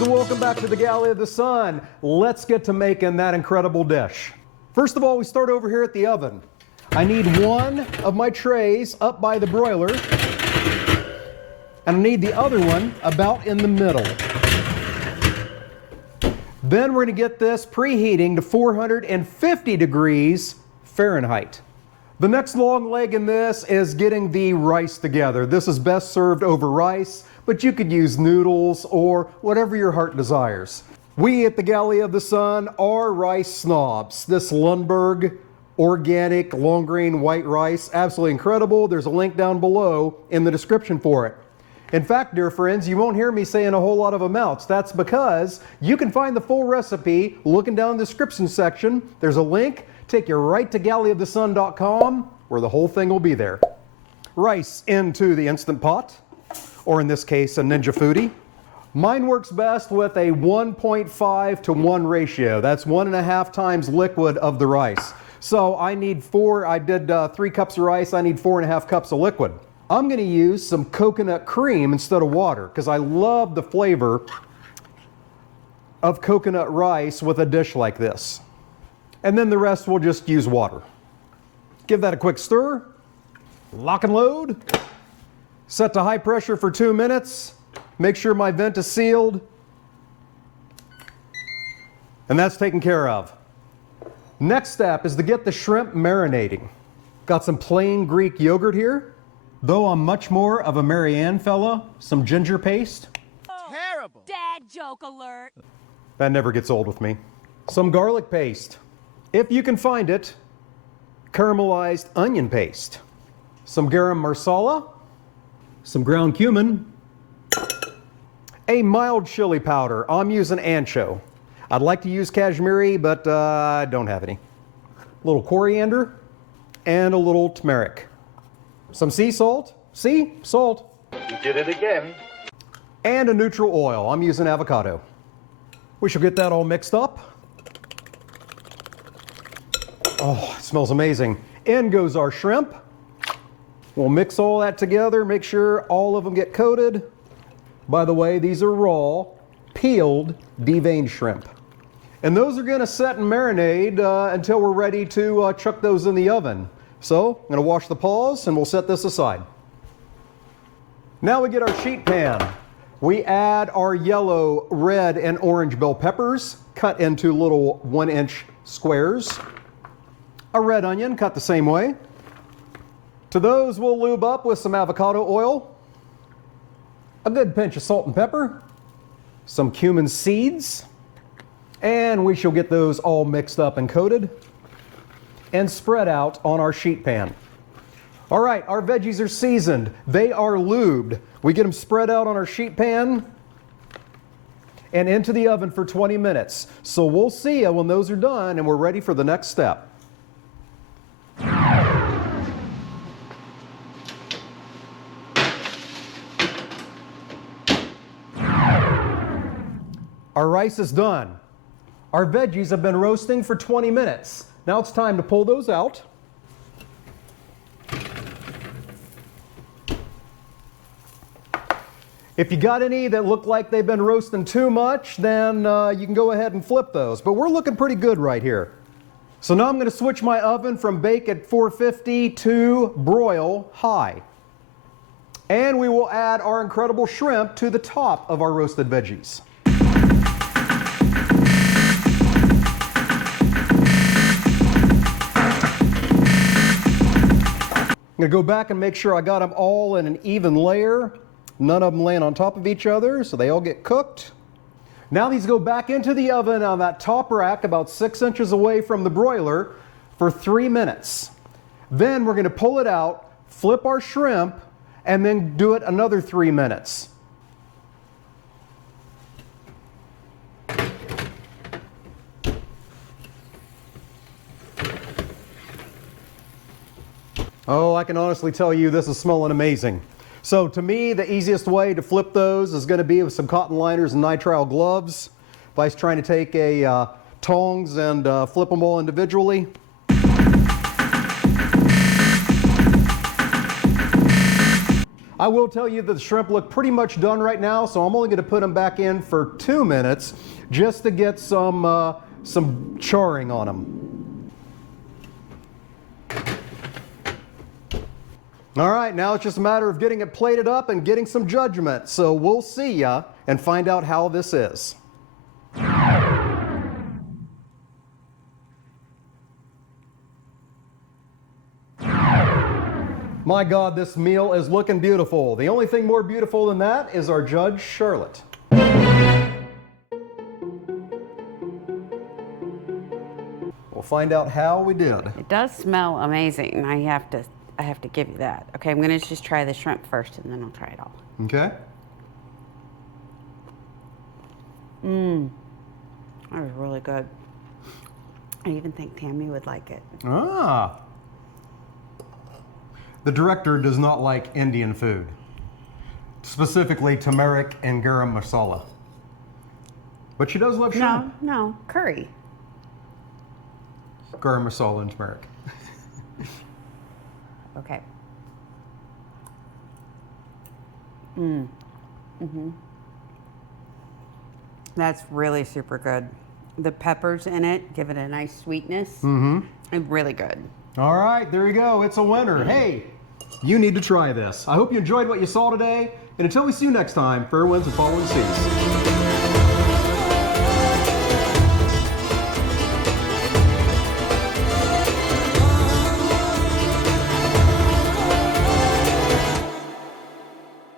friends, and welcome back to the Galley of the Sun. Let's get to making that incredible dish. First of all, we start over here at the oven. I need one of my trays up by the broiler, and I need the other one about in the middle. Then we're going to get this preheating to 450 degrees Fahrenheit. The next long leg in this is getting the rice together. This is best served over rice, but you could use noodles or whatever your heart desires. We at the Galley of the Sun are rice snobs. This Lundberg organic long grain white rice, absolutely incredible. There's a link down below in the description for it. In fact, dear friends, you won't hear me saying a whole lot of amounts. That's because you can find the full recipe looking down the description section. There's a link, take you right to galleyofthesun.com, where the whole thing will be there. Rice into the Instant Pot, or in this case, a Ninja Foodie. Mine works best with a 1.5 to 1 ratio. That's 1.5 times liquid of the rice. So I need 3 cups of rice, I need 4.5 cups of liquid. I'm going to use some coconut cream instead of water because I love the flavor of coconut rice with a dish like this. And then the rest we'll just use water. Give that a quick stir, lock and load, set to high pressure for 2 minutes, make sure my vent is sealed, and that's taken care of. Next step is to get the shrimp marinating. Got some plain Greek yogurt here. Though I'm much more of a Marianne fella, some ginger paste. Terrible. Dad joke alert. That never gets old with me. Some garlic paste. If you can find it, caramelized onion paste. Some garam masala, some ground cumin, a mild chili powder. I'm using ancho. I'd like to use Kashmiri, but I don't have any. A little coriander and a little turmeric. Some sea salt. See? Salt. You did it again. And a neutral oil. I'm using avocado. We shall get that all mixed up. Oh, it smells amazing. In goes our shrimp. We'll mix all that together, make sure all of them get coated. By the way, these are raw, peeled, deveined shrimp. And those are going to set and marinate until we're ready to chuck those in the oven. So I'm going to wash the paws and we'll set this aside. Now we get our sheet pan. We add our yellow, red, and orange bell peppers cut into little 1-inch squares. A red onion cut the same way. To those we'll lube up with some avocado oil, a good pinch of salt and pepper, some cumin seeds, and we shall get those all mixed up and coated and spread out on our sheet pan. All right, our veggies are seasoned. They are lubed. We get them spread out on our sheet pan and into the oven for 20 minutes. So we'll see you when those are done and we're ready for the next step. Our rice is done. Our veggies have been roasting for 20 minutes. Now it's time to pull those out. If you got any that look like they've been roasting too much, then you can go ahead and flip those. But we're looking pretty good right here. So now I'm going to switch my oven from bake at 450 to broil high. And we will add our incredible shrimp to the top of our roasted veggies. I'm going to go back and make sure I got them all in an even layer. None of them laying on top of each other, so they all get cooked. Now these go back into the oven on that top rack about 6 inches away from the broiler for 3 minutes. Then we're going to pull it out, flip our shrimp, and then do it another 3 minutes. Oh, I can honestly tell you this is smelling amazing. So to me, the easiest way to flip those is going to be with some cotton liners and nitrile gloves. If I was trying to take a tongs and flip them all individually. I will tell you that the shrimp look pretty much done right now, so I'm only going to put them back in for 2 minutes just to get some charring on them. All right, now it's just a matter of getting it plated up and getting some judgment. So we'll see ya and find out how this is. My God, this meal is looking beautiful. The only thing more beautiful than that is our judge, Charlotte. We'll find out how we did. It does smell amazing. I have to give you that. Okay, I'm gonna just try the shrimp first and then I'll try it all. Okay. That was really good. I even think Tammy would like it. Ah. The director does not like Indian food, specifically turmeric and garam masala. But she does love shrimp. No, curry. Garam masala and turmeric. Okay. That's really super good. The peppers in it give it a nice sweetness. It's really good. All right, there you go. It's a winner. Hey, you need to try this. I hope you enjoyed what you saw today. And until we see you next time, fair winds and following seas.